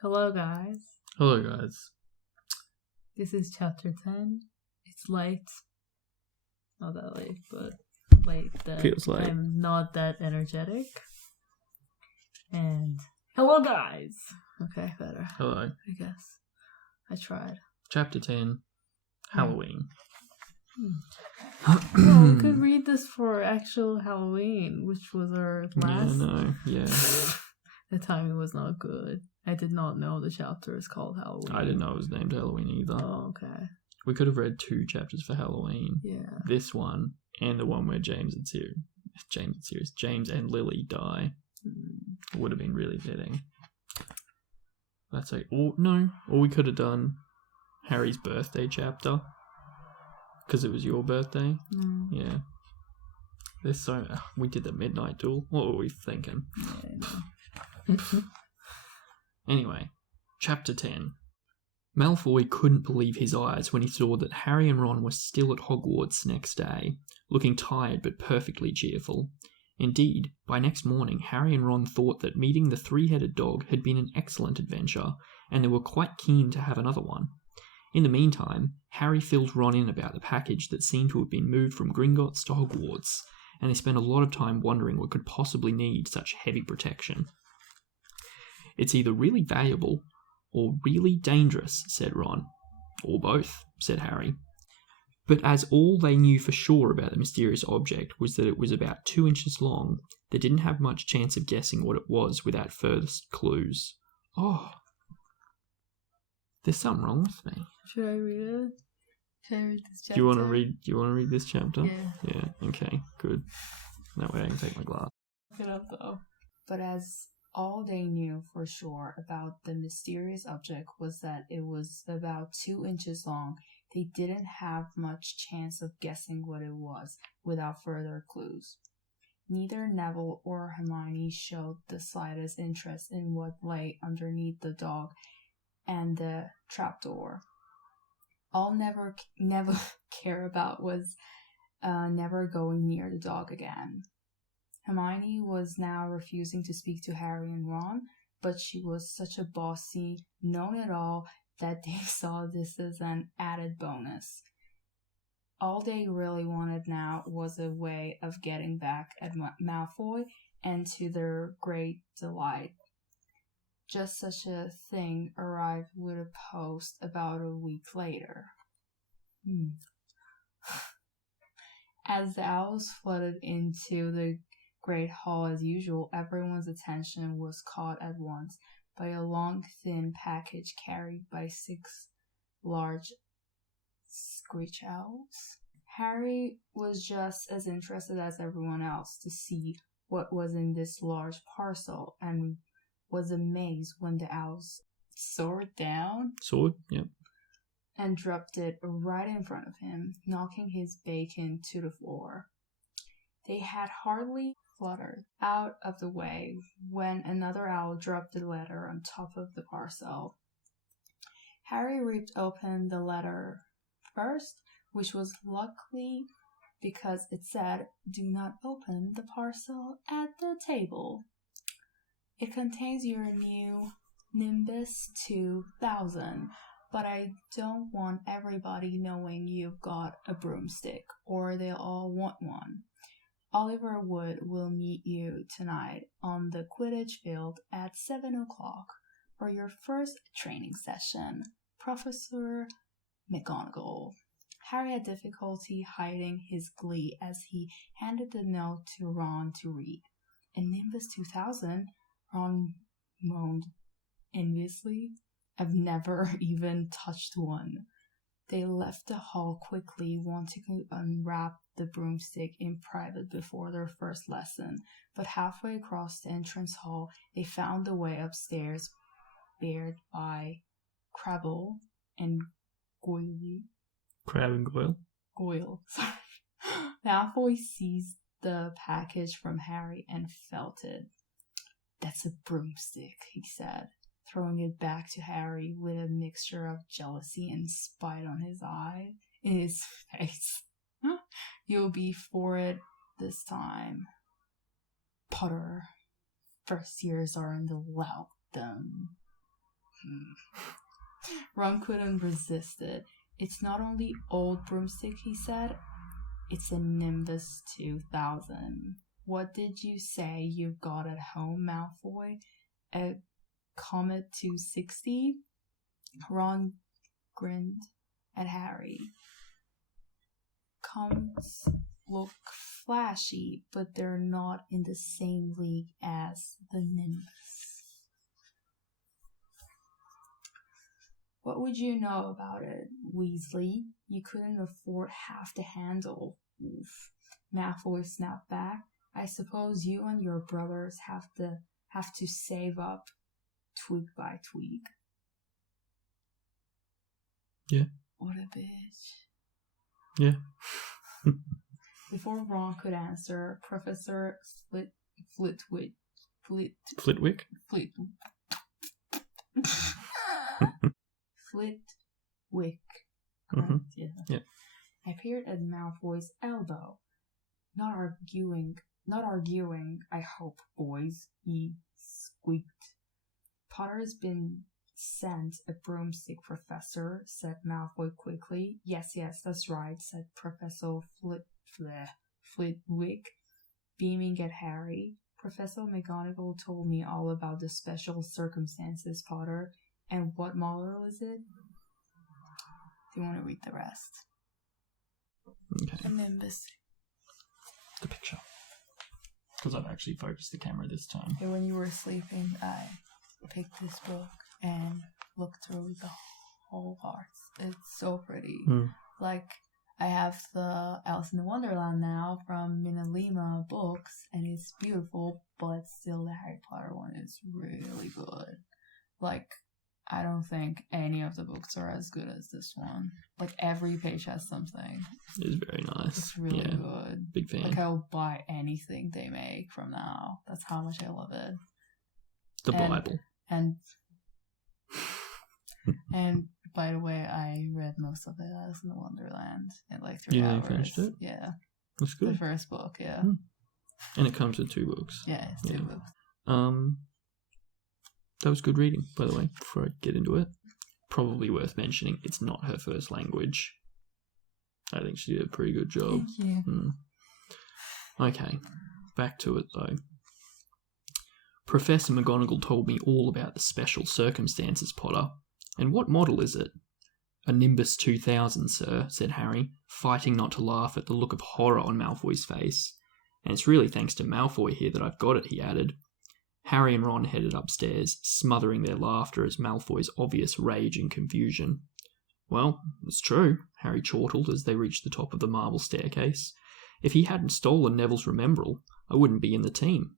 Hello, guys. Hello, guys. This is chapter 10. It's late. Not that late, but late. That Feels late. I'm not that energetic. And hello, guys. Okay, better. Hello. I guess. I tried. Chapter 10, Halloween. Well, we could read this for actual Halloween, which was our last... Yeah. The timing was not good. I did not know the chapter is called Halloween. I didn't know it was named Halloween either. Oh, okay. We could have read 2 chapters for Halloween. Yeah. This one, and the one where James and Lily die. It would have been really fitting. That's like, or we could have done Harry's birthday chapter. Because it was your birthday. Yeah. We did the midnight duel. What were we thinking? Yeah, Anyway, chapter 10. Malfoy couldn't believe his eyes when he saw that Harry and Ron were still at Hogwarts next day, looking tired but perfectly cheerful. Indeed, by next morning, Harry and Ron thought that meeting the three-headed dog had been an excellent adventure, and they were quite keen to have another one. In the meantime, Harry filled Ron in about the package that seemed to have been moved from Gringotts to Hogwarts, and they spent a lot of time wondering what could possibly need such heavy protection. "It's either really valuable or really dangerous," said Ron. "Or both," said Harry. But as all they knew for sure about the mysterious object was that it was about 2 inches long, they didn't have much chance of guessing what it was without further clues. Oh, there's something wrong with me. Should I read it? Should I read this chapter? Do you want to read this chapter? Yeah. Yeah, okay, good. That way I can take my glass. Look it up, though. But as all they knew for sure about the mysterious object was that it was about 2 inches long, they didn't have much chance of guessing what it was without further clues. Neither Neville or Hermione showed the slightest interest in what lay underneath the dog and the trapdoor. All Neville cared about was never going near the dog again. Hermione was now refusing to speak to Harry and Ron, but she was such a bossy know-it-all that they saw this as an added bonus. All they really wanted now was a way of getting back at Malfoy, and to their great delight, just such a thing arrived with a post about a week later. As the owls flooded into the Great Hall as usual, everyone's attention was caught at once by a long, thin package carried by 6 large screech owls. Harry was just as interested as everyone else to see what was in this large parcel, and was amazed when the owls soared down. Yep. And dropped it right in front of him, knocking his bacon to the floor. They had hardly fluttered out of the way when another owl dropped the letter on top of the parcel. Harry ripped open the letter first, which was lucky because it said, "Do not open the parcel at the table. It contains your new Nimbus 2000, but I don't want everybody knowing you've got a broomstick, or they'll all want one. Oliver Wood will meet you tonight on the Quidditch field at 7 o'clock for your first training session. Professor McGonagall." Harry had difficulty hiding his glee as he handed the note to Ron to read. "A Nimbus 2000? Ron moaned enviously. "I've never even touched one." They left the hall quickly, wanting to unwrap the broomstick in private before their first lesson, but halfway across the entrance hall, they found the way upstairs barred by Crabble and Goyle. Crab and Goyle? Goyle, sorry. Malfoy seized the package from Harry and felt it. "That's a broomstick," he said, throwing it back to Harry with a mixture of jealousy and spite in his face. "You'll be for it this time, Potter. First years aren't allowed them." Ron couldn't resist it. It's not only old broomstick, he said. It's a Nimbus 2000. What did you say you've got at home, Malfoy? A Comet 260? Ron grinned at Harry. Comets look flashy, but they're not in the same league as the Nimbus. What would you know about it, Weasley? You couldn't afford half the handle. Oof. Malfoy snapped back. I suppose you and your brothers have to save up twig by twig. Yeah. What a bitch. Yeah. Before Ron could answer, Professor Flitwick. Flitwick? Flitwick. Mm-hmm. Yeah. Appeared at Malfoy's elbow. Not arguing, I hope, boys, he squeaked. Potter's been sent a broomstick, Professor, said Malfoy quickly. Yes, that's right, said Professor Flitwick, beaming at Harry. Professor McGonagall told me all about the special circumstances, Potter. And what model is it? Do you want to read the rest? Okay. The Nimbus. The picture. Because I've actually focused the camera this time. And when you were sleeping, I picked this book and looked through the whole parts. It's so pretty. Like, I have the Alice in Wonderland now from Minalima books, and it's beautiful, but still the Harry Potter one is really good. Like, I don't think any of the books are as good as this one. Like, every page has something. It is very nice. It's really good. Big fan. Like, I'll buy anything they make from now. That's how much I love it. The Bible. And by the way, I read most of it Alice in Wonderland in like 3 hours. You finished it? Yeah. That's good. The first book, yeah. And it comes with 2 books. Yeah, it's 2 books. That was good reading, by the way, before I get into it. Probably worth mentioning, it's not her first language. I think she did a pretty good job. Thank you. Okay, back to it though. Professor McGonagall told me all about the special circumstances, Potter. And what model is it? A Nimbus 2000, sir, said Harry, fighting not to laugh at the look of horror on Malfoy's face. And it's really thanks to Malfoy here that I've got it, he added. Harry and Ron headed upstairs, smothering their laughter at Malfoy's obvious rage and confusion. Well, it's true, Harry chortled as they reached the top of the marble staircase. If he hadn't stolen Neville's Remembrall, I wouldn't be in the team.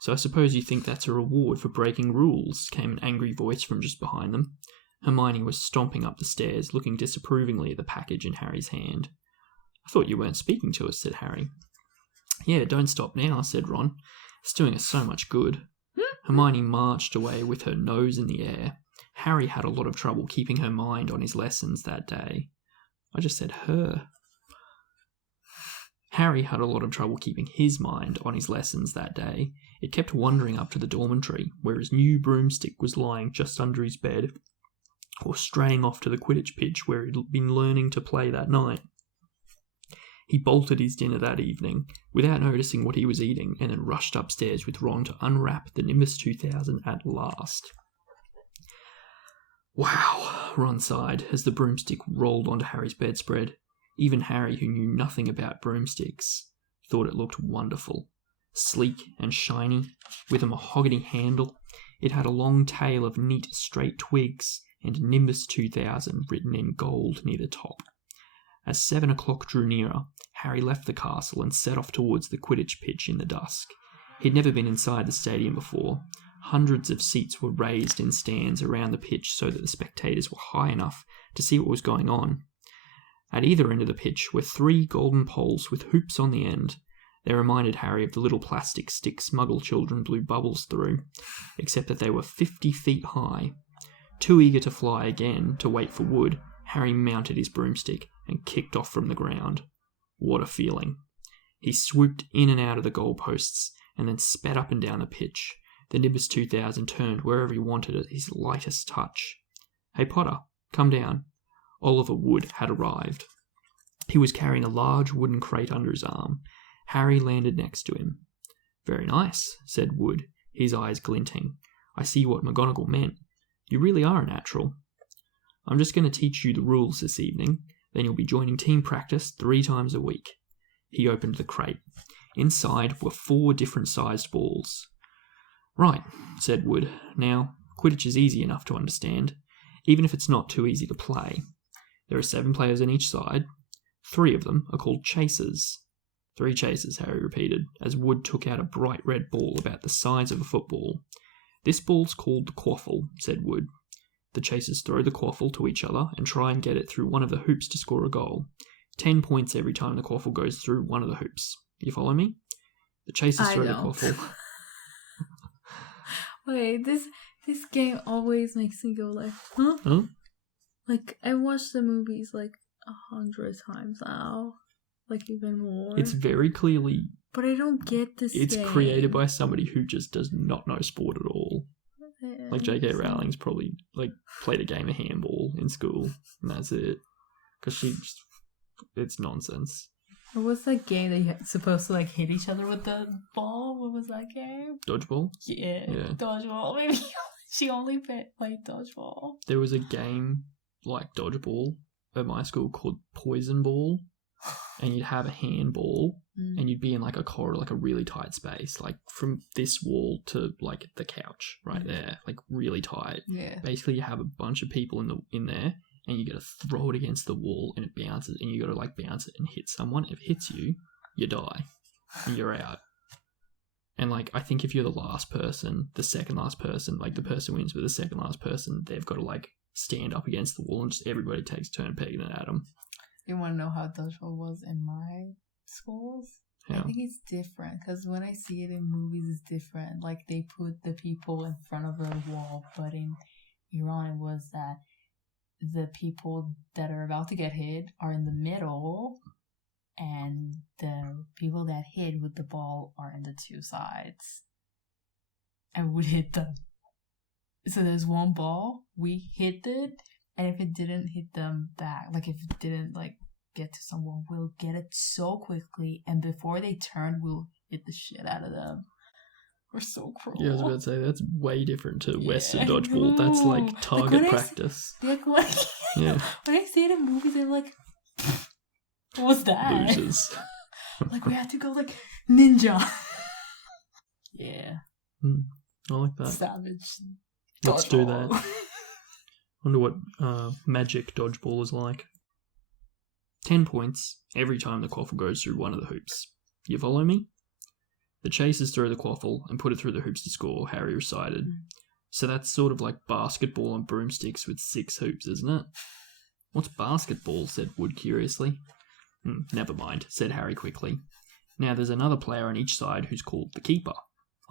So I suppose you think that's a reward for breaking rules, came an angry voice from just behind them. Hermione was stomping up the stairs, looking disapprovingly at the package in Harry's hand. I thought you weren't speaking to us, said Harry. Yeah, don't stop now, said Ron. It's doing us so much good. Hermione marched away with her nose in the air. Harry had a lot of trouble keeping her mind on his lessons that day. I just said her. Harry had a lot of trouble keeping his mind on his lessons that day. It kept wandering up to the dormitory, where his new broomstick was lying just under his bed, or straying off to the Quidditch pitch where he'd been learning to play that night. He bolted his dinner that evening, without noticing what he was eating, and then rushed upstairs with Ron to unwrap the Nimbus 2000 at last. Wow, Ron sighed as the broomstick rolled onto Harry's bedspread. Even Harry, who knew nothing about broomsticks, thought it looked wonderful. Sleek and shiny, with a mahogany handle, it had a long tail of neat straight twigs and Nimbus 2000 written in gold near the top. As 7 o'clock drew nearer, Harry left the castle and set off towards the Quidditch pitch in the dusk. He'd never been inside the stadium before. Hundreds of seats were raised in stands around the pitch so that the spectators were high enough to see what was going on. At either end of the pitch were 3 golden poles with hoops on the end. They reminded Harry of the little plastic sticks Muggle children blew bubbles through, except that they were 50 feet high. Too eager to fly again to wait for wood, Harry mounted his broomstick and kicked off from the ground. What a feeling. He swooped in and out of the goalposts and then sped up and down the pitch. The Nimbus 2000 turned wherever he wanted at his lightest touch. "Hey Potter, come down." Oliver Wood had arrived. He was carrying a large wooden crate under his arm. Harry landed next to him. "Very nice," said Wood, his eyes glinting. "I see what McGonagall meant. You really are a natural. I'm just going to teach you the rules this evening, then you'll be joining team practice 3 times a week." He opened the crate. Inside were 4 different sized balls. "Right," said Wood. "Now, Quidditch is easy enough to understand, even if it's not too easy to play. There are 7 players on each side. 3 of them are called chasers." 3 chasers, Harry repeated, as Wood took out a bright red ball about the size of a football. "This ball's called the quaffle," said Wood. The chasers throw the quaffle to each other and try and get it through one of the hoops to score a goal. 10 points every time the quaffle goes through one of the hoops. You follow me? The chasers throw the quaffle. Wait, this game always makes me go like, huh? Like, I watched the movies like 100 times now. Like, even more. It's very clearly... But I don't get this It's game. created by somebody who just does not know sport at all. Yeah, like, J.K. Rowling's probably, like, played a game of handball in school, and that's it. Because it's nonsense. What was that game that you're supposed to, like, hit each other with the ball? What was that game? Dodgeball? Yeah. Dodgeball. Maybe she only played dodgeball. There was a game like dodgeball at my school called Poison Ball, and you'd have a handball, and you'd be in, like, a corridor, like, a really tight space, like, from this wall to, like, the couch right there, like, really tight. Yeah. Basically, you have a bunch of people in there, and you got to throw it against the wall, and it bounces, and you got to, like, bounce it and hit someone. If it hits you, you die, and you're out. And, like, I think if you're the last person, the second last person, like, the person wins, but the second last person, they've got to, like, stand up against the wall, and just everybody takes a turn pegging it at them. You want to know how dodgeball was in my schools? Yeah. I think it's different, because when I see it in movies, it's different. Like, they put the people in front of a wall, but in Iran, it was that the people that are about to get hit are in the middle, and the people that hit with the ball are in the 2 sides. And we'd hit them. So there's one ball, we hit it, and if it didn't hit them back, like if it didn't like get to someone, we'll get it so quickly, and before they turn, we'll hit the shit out of them. We're so cruel. Yeah, I was about to say, that's way different to Western dodgeball. That's like target practice. When I see it in movies, I'm like, what was that? Losers. Like, we had to go like ninja. Yeah. I like that. Savage. Let's do that. Wonder what magic dodgeball is like. 10 points every time the quaffle goes through one of the hoops. You follow me? The chasers throw the quaffle and put it through the hoops to score, Harry recited. So that's sort of like basketball on broomsticks with 6 hoops, isn't it? What's basketball? Said Wood curiously. Never mind, said Harry quickly. Now there's another player on each side who's called the keeper.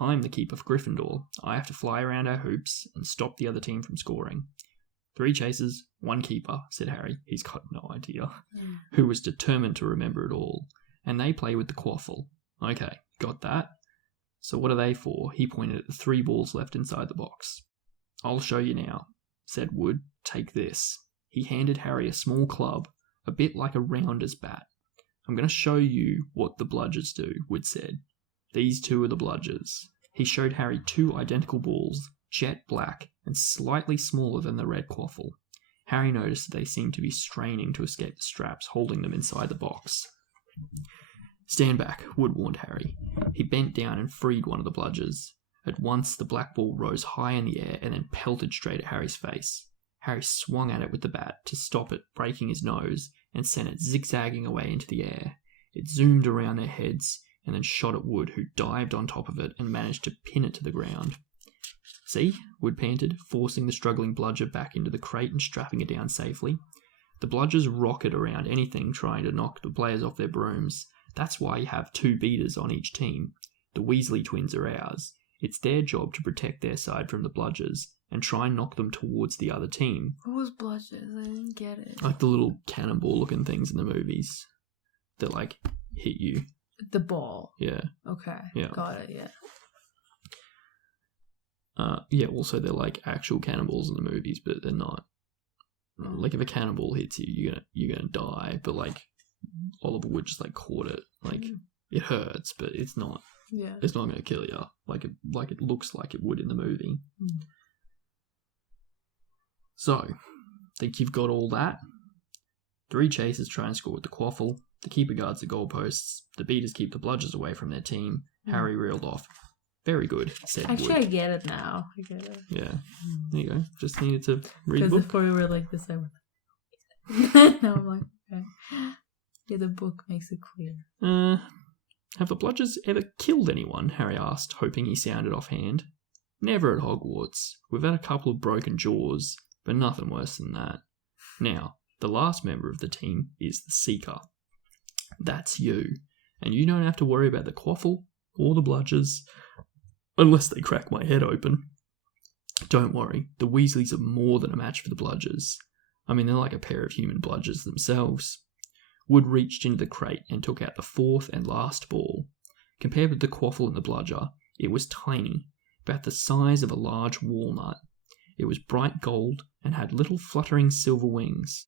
I'm the keeper for Gryffindor. I have to fly around our hoops and stop the other team from scoring. 3 chasers, 1 keeper, said Harry. He's got no idea. Who was determined to remember it all. And they play with the quaffle. Okay, got that? So what are they for? He pointed at the 3 balls left inside the box. I'll show you now, said Wood. Take this. He handed Harry a small club, a bit like a rounder's bat. I'm going to show you what the bludgers do, Wood said. These 2 are the bludgers. He showed Harry 2 identical balls, jet black and slightly smaller than the red quaffle. Harry noticed that they seemed to be straining to escape the straps holding them inside the box. Stand back, Wood warned Harry. He bent down and freed one of the bludgers. At once the black ball rose high in the air and then pelted straight at Harry's face. Harry swung at it with the bat to stop it breaking his nose and sent it zigzagging away into the air. It zoomed around their heads and then shot at Wood, who dived on top of it and managed to pin it to the ground. See? Wood panted, forcing the struggling bludger back into the crate and strapping it down safely. The bludgers rocket around anything trying to knock the players off their brooms. That's why you have 2 beaters on each team. The Weasley twins are ours. It's their job to protect their side from the bludgers and try and knock them towards the other team. What was bludgers? I didn't get it. Like the little cannonball-looking things in the movies that, like, hit you. The ball. Yeah. Okay. Yeah. Got it, yeah. Yeah, also they're like actual cannibals in the movies, but they're not. Like if a cannibal hits you, you're gonna die. But like Oliver Wood just like caught it. Like it hurts, but it's not. Yeah. It's not gonna kill you. Like it looks like it would in the movie. So, think you've got all that? 3 chasers try and score with the quaffle. The keeper guards the goalposts. The beaters keep the bludgers away from their team. Harry reeled off. Very good, said Actually, Wood. I get it now. I get it. Yeah. There you go. Just needed to read the Because book. before we were like this, I was like... now I'm like, okay. Yeah, the book makes it clear. Have the bludgers ever killed anyone? Harry asked, hoping he sounded offhand. Never at Hogwarts. We've had a couple of broken jaws, but nothing worse than that. Now, the last member of the team is the Seeker. That's you. And you don't have to worry about the quaffle or the bludgers, unless they crack my head open. Don't worry, the Weasleys are more than a match for the bludgers. I mean, they're like a pair of human bludgers themselves. Wood reached into the crate and took out the 4th and last ball. Compared with the quaffle and the bludger, it was tiny, about the size of a large walnut. It was bright gold and had little fluttering silver wings.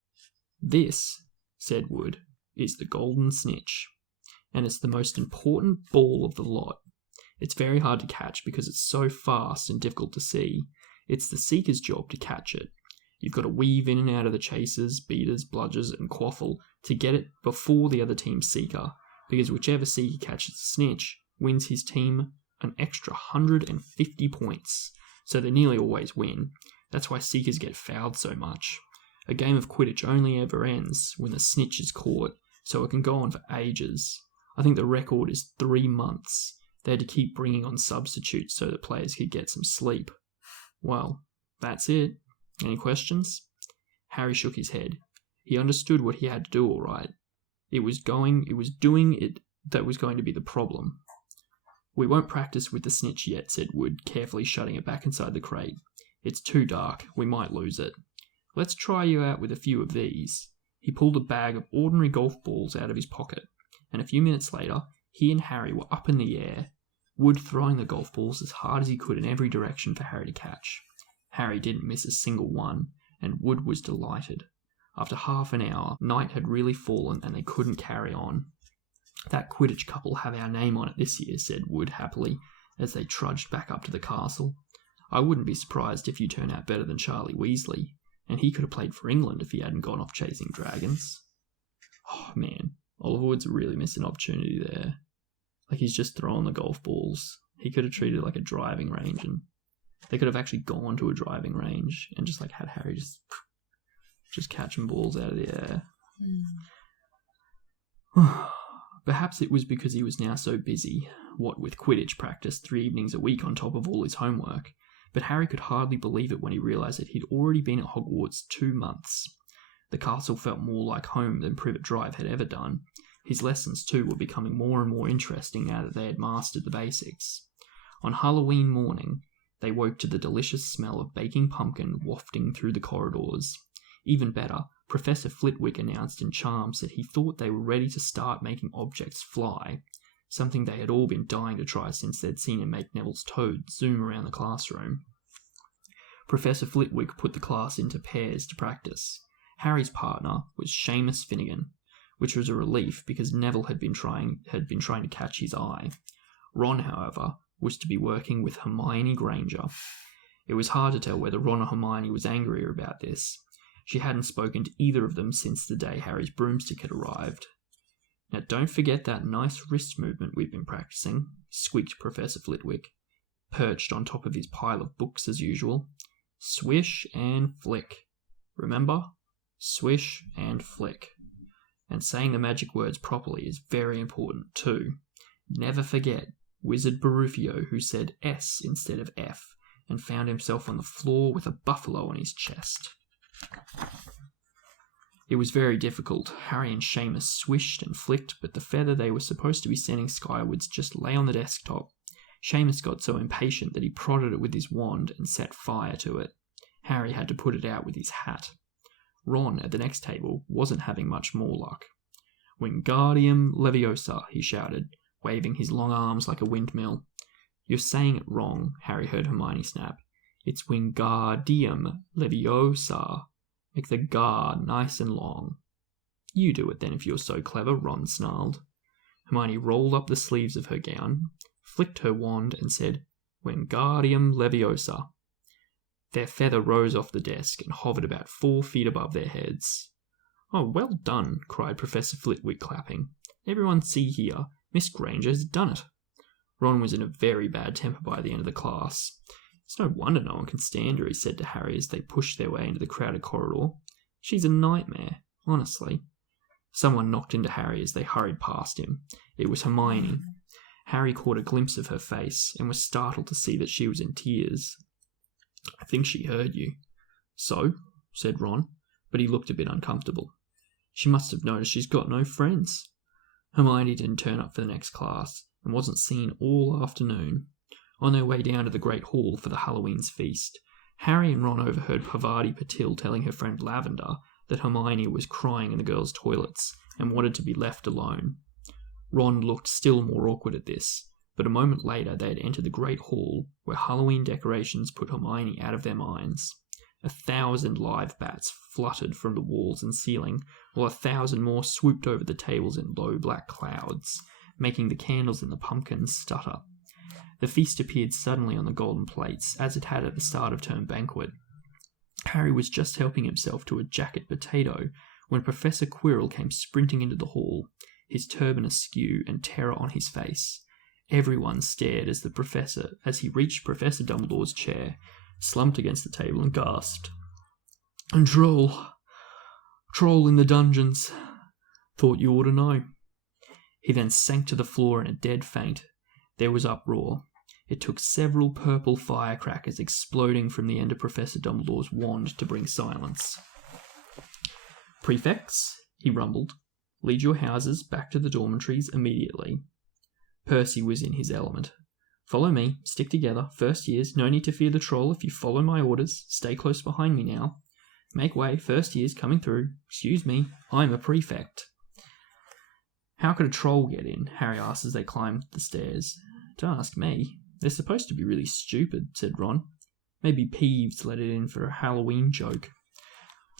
This, said Wood, is the golden snitch, and it's the most important ball of the lot. It's very hard to catch because it's so fast and difficult to see. It's the Seeker's job to catch it. You've got to weave in and out of the chasers, beaters, bludgers, and quaffle to get it before the other team's Seeker, because whichever Seeker catches the snitch wins his team an extra 150 points, so they nearly always win. That's why Seekers get fouled so much. A game of Quidditch only ever ends when the snitch is caught, so it can go on for ages. I think the record is 3 months. They had to keep bringing on substitutes so that players could get some sleep. Well, that's it. Any questions? Harry shook his head. He understood what he had to do all right. It was doing it that was going to be the problem. We won't practice with the snitch yet, said Wood, carefully shutting it back inside the crate. It's too dark. We might lose it. Let's try you out with a few of these. He pulled a bag of ordinary golf balls out of his pocket, and a few minutes later, he and Harry were up in the air, Wood throwing the golf balls as hard as he could in every direction for Harry to catch. Harry didn't miss a single one, and Wood was delighted. After half an hour, night had really fallen and they couldn't carry on. That Quidditch couple have our name on it this year, said Wood happily, as they trudged back up to the castle. I wouldn't be surprised if you turn out better than Charlie Weasley, and he could have played for England if he hadn't gone off chasing dragons. Oh man, Oliver Wood's really missed an opportunity there. Like, he's just throwing the golf balls. He could have treated it like a driving range, and they could have actually gone to a driving range and just like had Harry just catching balls out of the air. Perhaps it was because he was now so busy, what with Quidditch practice 3 evenings a week on top of all his homework, but Harry could hardly believe it when he realised that he'd already been at Hogwarts 2 months. The castle felt more like home than Privet Drive had ever done. His lessons, too, were becoming more and more interesting now that they had mastered the basics. On Halloween morning, they woke to the delicious smell of baking pumpkin wafting through the corridors. Even better, Professor Flitwick announced in Charms that he thought they were ready to start making objects fly, something they had all been dying to try since they'd seen him make Neville's toad zoom around the classroom. Professor Flitwick put the class into pairs to practice. Harry's partner was Seamus Finnegan, which was a relief because Neville had been trying to catch his eye. Ron, however, was to be working with Hermione Granger. It was hard to tell whether Ron or Hermione was angrier about this. She hadn't spoken to either of them since the day Harry's broomstick had arrived. Now don't forget that nice wrist movement we've been practicing, squeaked Professor Flitwick, perched on top of his pile of books as usual. Swish and flick. Remember? Swish and flick. And saying the magic words properly is very important too. Never forget Wizard Barufio, who said S instead of F, and found himself on the floor with a buffalo on his chest. It was very difficult. Harry and Seamus swished and flicked, but the feather they were supposed to be sending skywards just lay on the desktop. Seamus got so impatient that he prodded it with his wand and set fire to it. Harry had to put it out with his hat. Ron, at the next table, wasn't having much more luck. Wingardium Leviosa, he shouted, waving his long arms like a windmill. You're saying it wrong, Harry heard Hermione snap. It's Wingardium Leviosa. Make the gar nice and long. You do it then if you're so clever, Ron snarled. Hermione rolled up the sleeves of her gown, flicked her wand, and said, Wingardium Leviosa. Their feather rose off the desk and hovered about 4 feet above their heads. Oh, well done, cried Professor Flitwick, clapping. Everyone see here, Miss Granger's done it. Ron was in a very bad temper by the end of the class. It's no wonder no one can stand her, he said to Harry as they pushed their way into the crowded corridor. She's a nightmare, honestly. Someone knocked into Harry as they hurried past him. It was Hermione. Harry caught a glimpse of her face and was startled to see that she was in tears. I think she heard you. So, said Ron, but he looked a bit uncomfortable. She must have noticed she's got no friends. Hermione didn't turn up for the next class and wasn't seen all afternoon. On their way down to the Great Hall for the Hallowe'en's feast, Harry and Ron overheard Parvati Patil telling her friend Lavender that Hermione was crying in the girls' toilets and wanted to be left alone. Ron looked still more awkward at this, but a moment later they had entered the Great Hall, where Halloween decorations put Hermione out of their minds. 1,000 live bats fluttered from the walls and ceiling, while 1,000 more swooped over the tables in low black clouds, making the candles in the pumpkins stutter. The feast appeared suddenly on the golden plates, as it had at the start of term banquet. Harry was just helping himself to a jacket potato when Professor Quirrell came sprinting into the hall, his turban askew and terror on his face. Everyone stared as he reached Professor Dumbledore's chair, slumped against the table and gasped. And Troll in the dungeons. Thought you ought to know. He then sank to the floor in a dead faint. There was uproar. It took several purple firecrackers exploding from the end of Professor Dumbledore's wand to bring silence. Prefects, he rumbled, lead your houses back to the dormitories immediately. Percy was in his element. Follow me, stick together, first years, no need to fear the troll if you follow my orders, stay close behind me now. Make way, first years coming through. Excuse me, I'm a prefect. How could a troll get in? Harry asked as they climbed the stairs. Don't ask me. They're supposed to be really stupid, said Ron. Maybe Peeves let it in for a Halloween joke.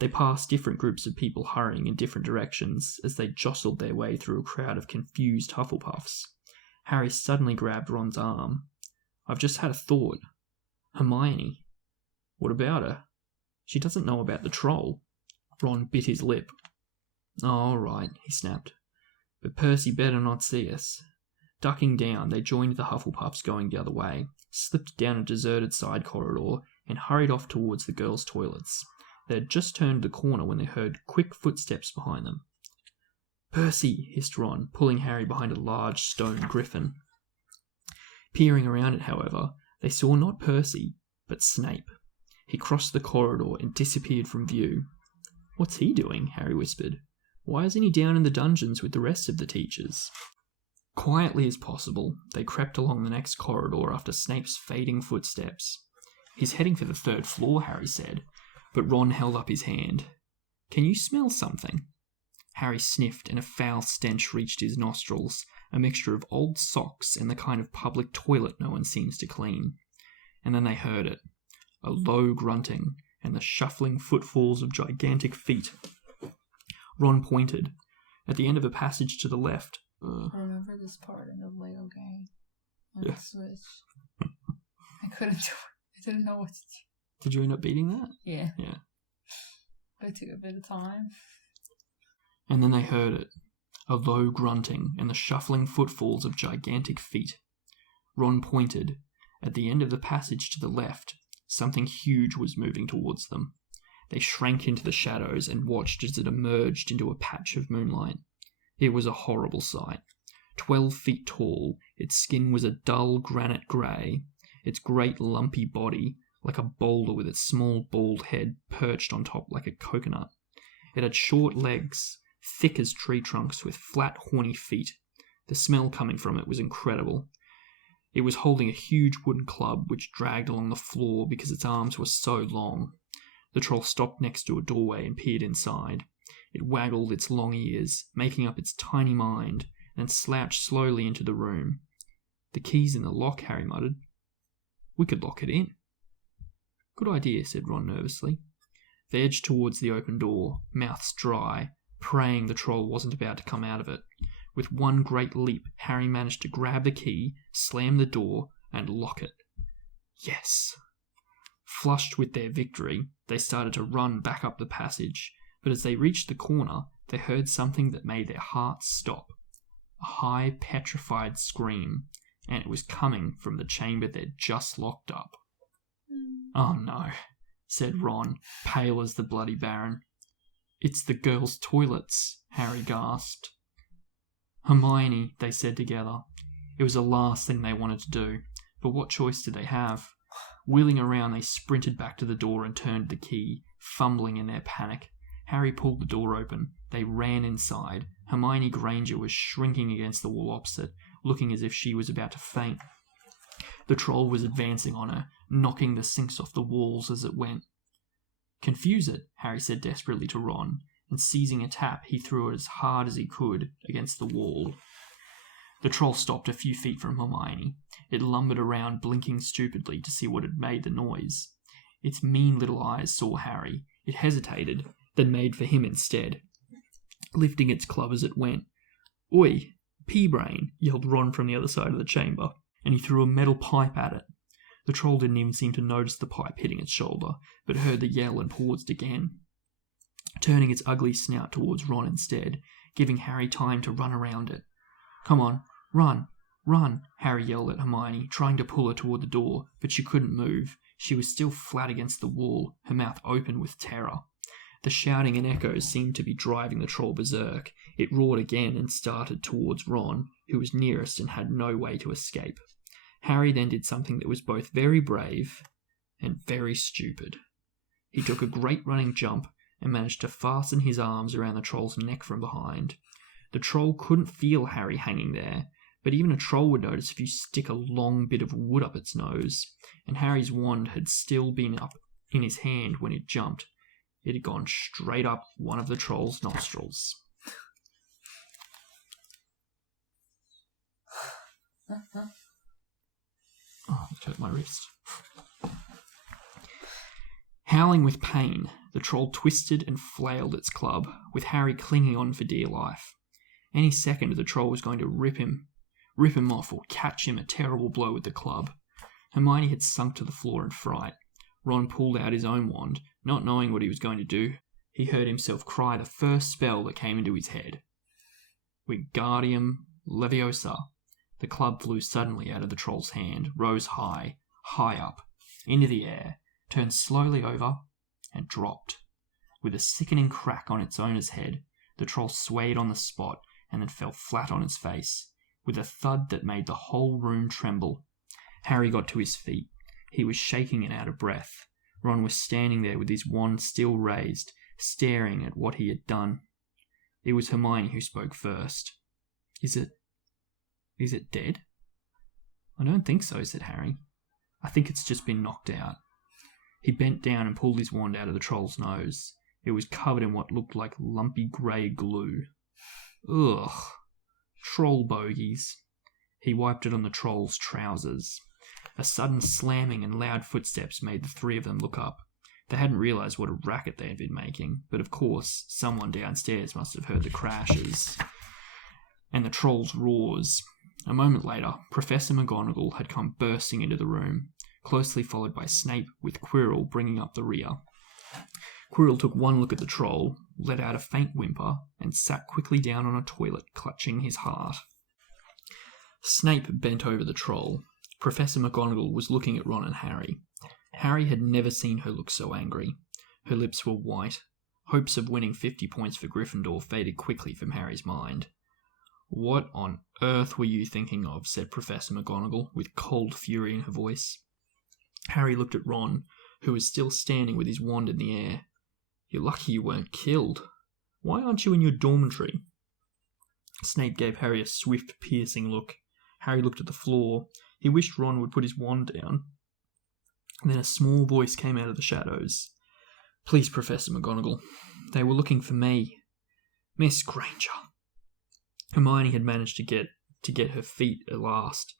They passed different groups of people hurrying in different directions as they jostled their way through a crowd of confused Hufflepuffs. Harry suddenly grabbed Ron's arm. I've just had a thought. Hermione. What about her? She doesn't know about the troll. Ron bit his lip. Oh, all right, he snapped. But Percy better not see us. Ducking down, they joined the Hufflepuffs going the other way, slipped down a deserted side corridor, and hurried off towards the girls' toilets. They had just turned the corner when they heard quick footsteps behind them. Percy, hissed Ron, pulling Harry behind a large stone griffin. Peering around it, however, they saw not Percy, but Snape. He crossed the corridor and disappeared from view. What's he doing? Harry whispered. Why isn't he down in the dungeons with the rest of the teachers? Quietly as possible, they crept along the next corridor after Snape's fading footsteps. He's heading for the 3rd floor, Harry said, but Ron held up his hand. Can you smell something? Harry sniffed, and a foul stench reached his nostrils, a mixture of old socks and the kind of public toilet no one seems to clean. And then they heard it, a low grunting, and the shuffling footfalls of gigantic feet. Ron pointed. At the end of a passage to the left. I remember this part in the Lego game on the Switch. I couldn't do it. I didn't know what to do. Did you end up beating that? Yeah. Yeah. But it took a bit of time. And then they heard it, a low grunting and the shuffling footfalls of gigantic feet. Ron pointed. At the end of the passage to the left, something huge was moving towards them. They shrank into the shadows and watched as it emerged into a patch of moonlight. It was a horrible sight. 12 feet tall, its skin was a dull granite grey, its great lumpy body like a boulder with its small bald head perched on top like a coconut. It had short legs, thick as tree trunks, with flat, horny feet. The smell coming from it was incredible. It was holding a huge wooden club which dragged along the floor because its arms were so long. The troll stopped next to a doorway and peered inside. It waggled its long ears, making up its tiny mind, and slouched slowly into the room. "The key's in the lock," Harry muttered. "We could lock it in." "Good idea," said Ron nervously. They edged towards the open door, mouths dry, praying the troll wasn't about to come out of it. With one great leap, Harry managed to grab the key, slam the door, and lock it. Yes! Flushed with their victory, they started to run back up the passage, but as they reached the corner, they heard something that made their hearts stop. A high, petrified scream, and it was coming from the chamber they'd just locked up. "Oh no," said Ron, pale as the bloody Baron. "It's the girls' toilets," Harry gasped. "Hermione," they said together. It was the last thing they wanted to do, but what choice did they have? Wheeling around, they sprinted back to the door and turned the key, fumbling in their panic. Harry pulled the door open. They ran inside. Hermione Granger was shrinking against the wall opposite, looking as if she was about to faint. The troll was advancing on her, knocking the sinks off the walls as it went. "Confuse it," Harry said desperately to Ron, and seizing a tap, he threw it as hard as he could against the wall. The troll stopped a few feet from Hermione. It lumbered around, blinking stupidly to see what had made the noise. Its mean little eyes saw Harry. It hesitated, then made for him instead, lifting its club as it went. "Oi, pea-brain!" yelled Ron from the other side of the chamber, and he threw a metal pipe at it. The troll didn't even seem to notice the pipe hitting its shoulder, but heard the yell and paused again, turning its ugly snout towards Ron instead, giving Harry time to run around it. "Come on, run, run," Harry yelled at Hermione, trying to pull her toward the door, but she couldn't move. She was still flat against the wall, her mouth open with terror. The shouting and echoes seemed to be driving the troll berserk. It roared again and started towards Ron, who was nearest and had no way to escape. Harry then did something that was both very brave and very stupid. He took a great running jump and managed to fasten his arms around the troll's neck from behind. The troll couldn't feel Harry hanging there, but even a troll would notice if you stick a long bit of wood up its nose, and Harry's wand had still been up in his hand when it jumped. It had gone straight up one of the troll's nostrils. Oh, it hurt my wrist. Howling with pain, the troll twisted and flailed its club, with Harry clinging on for dear life. Any second the troll was going to rip him off or catch him a terrible blow with the club. Hermione had sunk to the floor in fright. Ron pulled out his own wand, not knowing what he was going to do. He heard himself cry the first spell that came into his head. Wingardium Leviosa. The club flew suddenly out of the troll's hand, rose high, high up, into the air, turned slowly over, and dropped. With a sickening crack on its owner's head, the troll swayed on the spot and then fell flat on its face, with a thud that made the whole room tremble. Harry got to his feet. He was shaking and out of breath. Ron was standing there with his wand still raised, staring at what he had done. It was Hermione who spoke first. Is it dead?" "I don't think so," said Harry. "I think it's just been knocked out." He bent down and pulled his wand out of the troll's nose. It was covered in what looked like lumpy grey glue. Ugh. Troll bogies. He wiped it on the troll's trousers. A sudden slamming and loud footsteps made the three of them look up. They hadn't realised what a racket they had been making, but of course someone downstairs must have heard the crashes and the troll's roars. A moment later, Professor McGonagall had come bursting into the room, closely followed by Snape, with Quirrell bringing up the rear. Quirrell took one look at the troll, let out a faint whimper, and sat quickly down on a toilet, clutching his heart. Snape bent over the troll. Professor McGonagall was looking at Ron and Harry. Harry had never seen her look so angry. Her lips were white. Hopes of winning 50 points for Gryffindor faded quickly from Harry's mind. "What on earth were you thinking of?" said Professor McGonagall, with cold fury in her voice. Harry looked at Ron, who was still standing with his wand in the air. "You're lucky you weren't killed. Why aren't you in your dormitory?" Snape gave Harry a swift, piercing look. Harry looked at the floor. He wished Ron would put his wand down. Then a small voice came out of the shadows. "Please, Professor McGonagall. They were looking for me. Miss Granger." Hermione had managed to get her feet at last.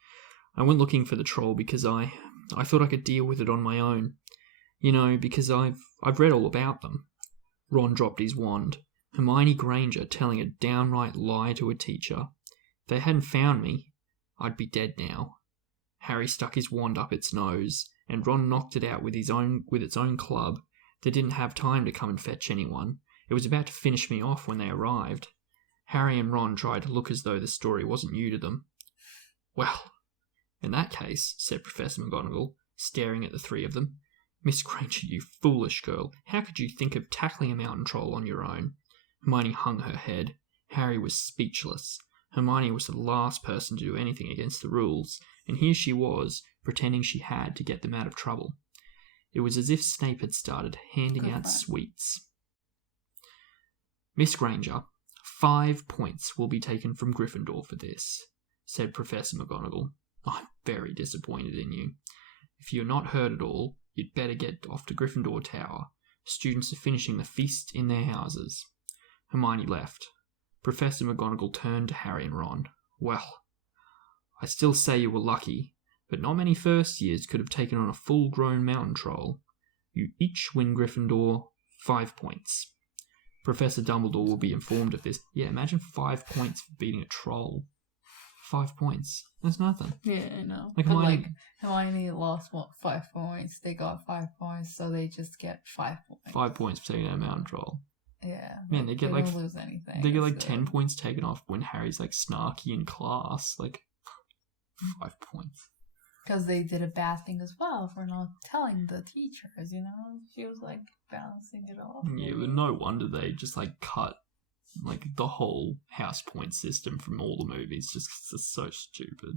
I went looking for the troll because I thought I could deal with it on my own. You know, because I've read all about them. Ron dropped his wand. Hermione Granger telling a downright lie to a teacher. If they hadn't found me, I'd be dead now. Harry stuck his wand up its nose, and Ron knocked it out with its own club. They didn't have time to come and fetch anyone. It was about to finish me off when they arrived. Harry and Ron tried to look as though the story wasn't new to them. Well, in that case, said Professor McGonagall, staring at the three of them, Miss Granger, you foolish girl, how could you think of tackling a mountain troll on your own? Hermione hung her head. Harry was speechless. Hermione was the last person to do anything against the rules, and here she was, pretending she had to get them out of trouble. It was as if Snape had started handing out sweets. Miss Granger, 5 points will be taken from Gryffindor for this, said Professor McGonagall. I'm very disappointed in you. If you're not hurt at all, you'd better get off to Gryffindor Tower. Students are finishing the feast in their houses. Hermione left. Professor McGonagall turned to Harry and Ron. Well, I still say you were lucky, but not many first years could have taken on a full-grown mountain troll. You each win Gryffindor 5 points. Professor Dumbledore will be informed of this. Yeah, imagine 5 points for beating a troll. 5 points. That's nothing. Yeah, I know. Like but Hermione lost 5 points. They got 5 points, so they just get 5 points. 5 points for taking out a mountain troll. Yeah. Man, they don't lose anything. They get 10 points taken off when Harry's snarky in class. 5 points. Because they did a bad thing as well for not telling the teachers, She was balancing it off. Yeah, but no wonder they just cut the whole house point system from all the movies. Just 'cause it's so stupid.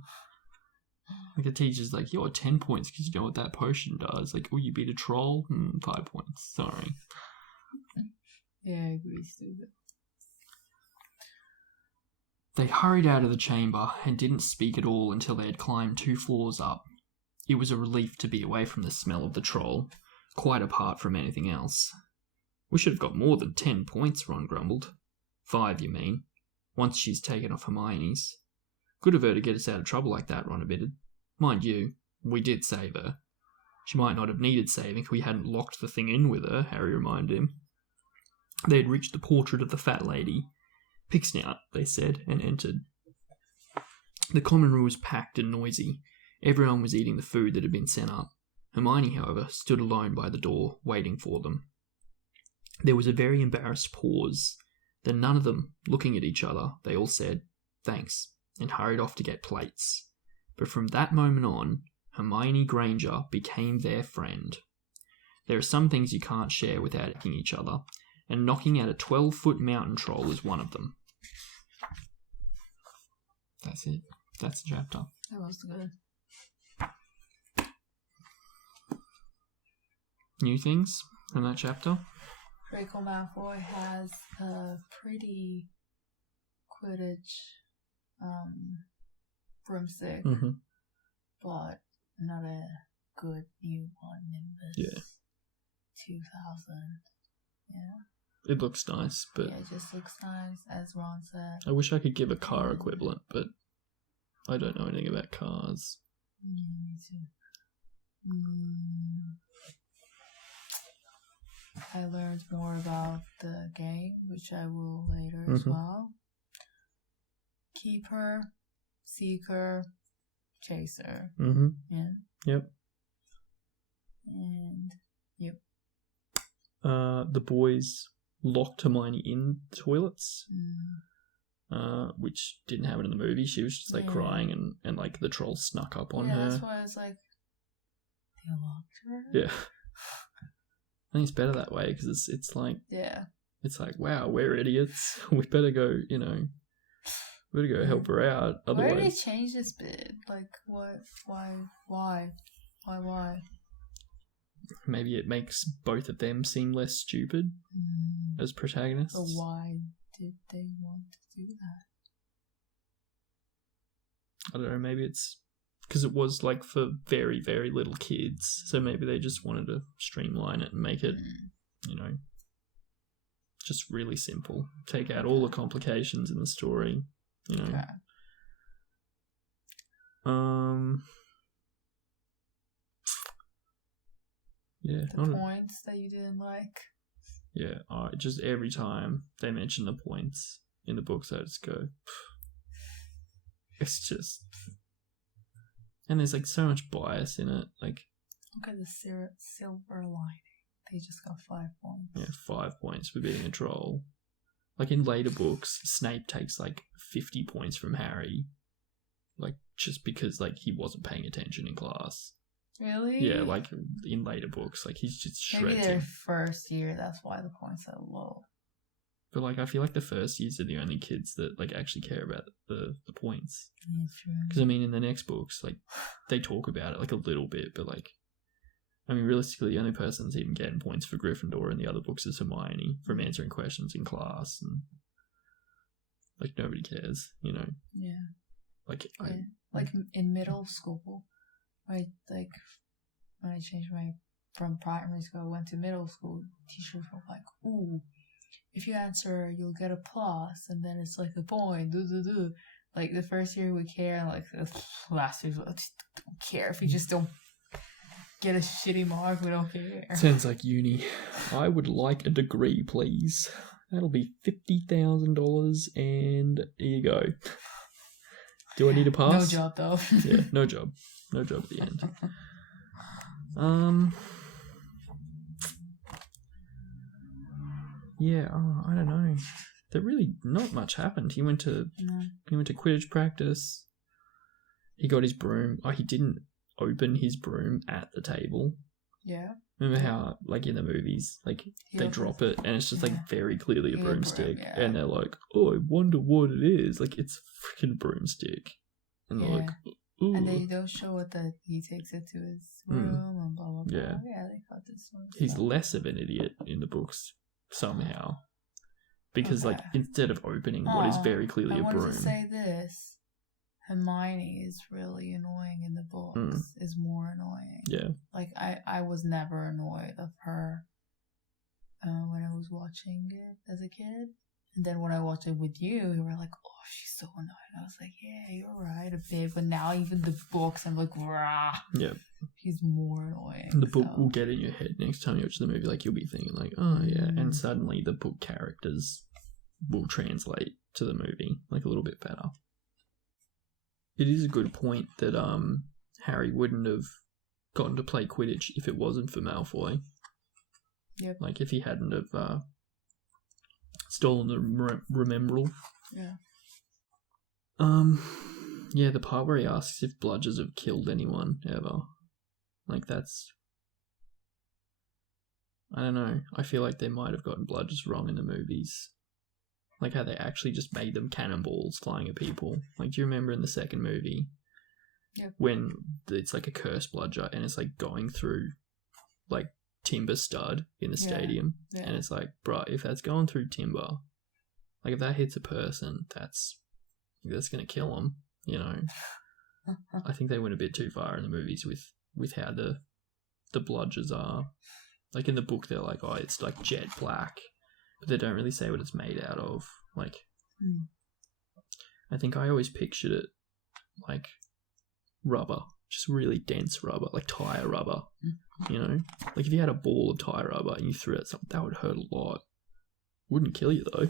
The teacher's you're 10 points because you know what that potion does. Oh, you beat a troll? 5 points. Sorry. Yeah, I agree, stupid. They hurried out of the chamber and didn't speak at all until they had climbed 2 floors up. It was a relief to be away from the smell of the troll, quite apart from anything else. We should have got more than 10 points, Ron grumbled. 5, you mean? Once she's taken off Hermione's. Good of her to get us out of trouble like that, Ron admitted. Mind you, we did save her. She might not have needed saving if we hadn't locked the thing in with her, Harry reminded him. They had reached the portrait of the fat lady. Pigsnout, they said, and entered. The common room was packed and noisy. Everyone was eating the food that had been sent up. Hermione, however, stood alone by the door, waiting for them. There was a very embarrassed pause. Then none of them, looking at each other, they all said, thanks, and hurried off to get plates. But from that moment on, Hermione Granger became their friend. There are some things you can't share without liking each other, and knocking out a 12-foot mountain troll is one of them. That's it. That's the chapter. That was good. New things from that chapter? Draco Malfoy has a pretty Quidditch broomstick, but not a good new one in this 2000. Yeah. It looks nice, but... Yeah, it just looks nice, as Ron said. I wish I could give a car equivalent, but I don't know anything about cars. Me too. I learned more about the game, which I will later as well. Keeper, Seeker, Chaser. Yeah. Yep. And, yep. The boys locked Hermione in toilets, which didn't happen in the movie. She was just crying and the troll snuck up on her. That's why I was like, they locked her? Yeah. I think it's better that way because it's wow, we're idiots. We better go, we better go help her out. Otherwise, why did they change this bit? What? Why? Maybe it makes both of them seem less stupid as protagonists. So why did they want to do that? I don't know, maybe it's because it was for very, very little kids, so maybe they just wanted to streamline it and make it, just really simple. Take out all the complications in the story, Okay. Yeah. The points that you didn't like. Yeah. Just every time they mention the points in the books, I just go. It's just, and there's like so much bias in it. Like, look at the silver lining. They just got 5 points. Yeah, 5 points for being a troll. Like in later books, Snape takes like 50 points from Harry, like just because like he wasn't paying attention in class. Really? Yeah, like in later books, like he's just shreds Maybe their him. first year, that's why the points are low. But like I feel like the first years are the only kids that like actually care about the points. Yeah, true. Because I mean, in the next books, like they talk about it like a little bit, but like, I mean, realistically, the only person that's even getting points for Gryffindor in the other books is Hermione from answering questions in class, and like nobody cares, you know. Yeah. Like yeah. Like in middle school, right? Like when I changed from primary school, I went to middle school. Teachers were like, "Ooh, if you answer, you'll get a plus, and then it's like a point." Like the first year we care, and like the last year we just don't care. If you just don't get a shitty mark, we don't care. Sounds like uni. I would like a degree, please. That'll be $50,000, and here you go. Do I need to pass? No job though. Yeah, no job. No job at the end. Yeah, I don't know. There really not much happened. He went to Quidditch practice. He got his broom. Oh, he didn't open his broom at the table. Yeah. Remember how, like in the movies, like they drop it and it's just like very clearly a broomstick, and they're like, "Oh, I wonder what it is." Like it's a freaking broomstick, and they're like, "Ooh." And they don't show it that he takes it to his room and blah blah blah. Yeah, they got this one. He's less of an idiot in the books somehow, because like instead of opening what is very clearly a broom. I wanted to say this. Hermione is really annoying in the books. Is more annoying. Yeah. Like I was never annoyed of her when I was watching it as a kid, and then when I watched it with you, you were like, "Oh, she's so annoying." I was like, "Yeah, you're right a bit," but now even the books, I'm like, "Rah." Yeah. She's more annoying. The book will get in your head next time you watch the movie. Like you'll be thinking, like, "Oh yeah," and suddenly the book characters will translate to the movie like a little bit better. It is a good point that Harry wouldn't have gotten to play Quidditch if it wasn't for Malfoy. Yep. Like if he hadn't have stolen the Remembrall. Yeah. Yeah, the part where he asks if bludgers have killed anyone ever. Like that's, I don't know. I feel like they might have gotten bludgers wrong in the movies. Like how they actually just made them cannonballs flying at people. Like, do you remember in the second movie? Yep. When it's like a cursed bludger and it's like going through like timber stud in the stadium. Yeah. And it's like, bro, if that's going through timber, like if that hits a person, that's going to kill them, you know? I think they went a bit too far in the movies with how the bludgers are. Like in the book, they're like, oh, it's like jet black. But they don't really say what it's made out of. Like, I think I always pictured it like rubber, just really dense rubber, like tire rubber. You know, like if you had a ball of tire rubber and you threw it at something, that would hurt a lot. Wouldn't kill you though.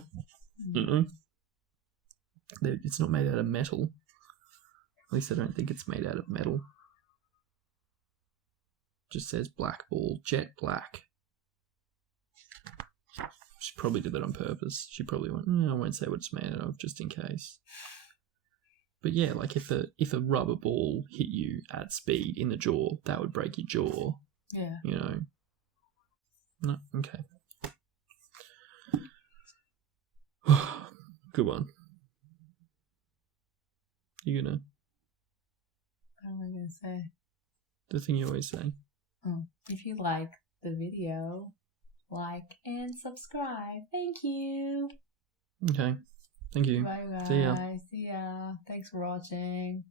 You know, it's not made out of metal. At least I don't think it's made out of metal. Just says black ball, jet black. She probably did that on purpose. She probably went, I won't say what it's made out of, just in case. But yeah, like if a rubber ball hit you at speed in the jaw, that would break your jaw. Yeah. You know. No, okay. Good one. You gonna? What am I gonna say? The thing you always say. Oh, if you like the video, like and subscribe. Thank you. Okay. Thank you. Bye guys. See ya. See ya. Thanks for watching.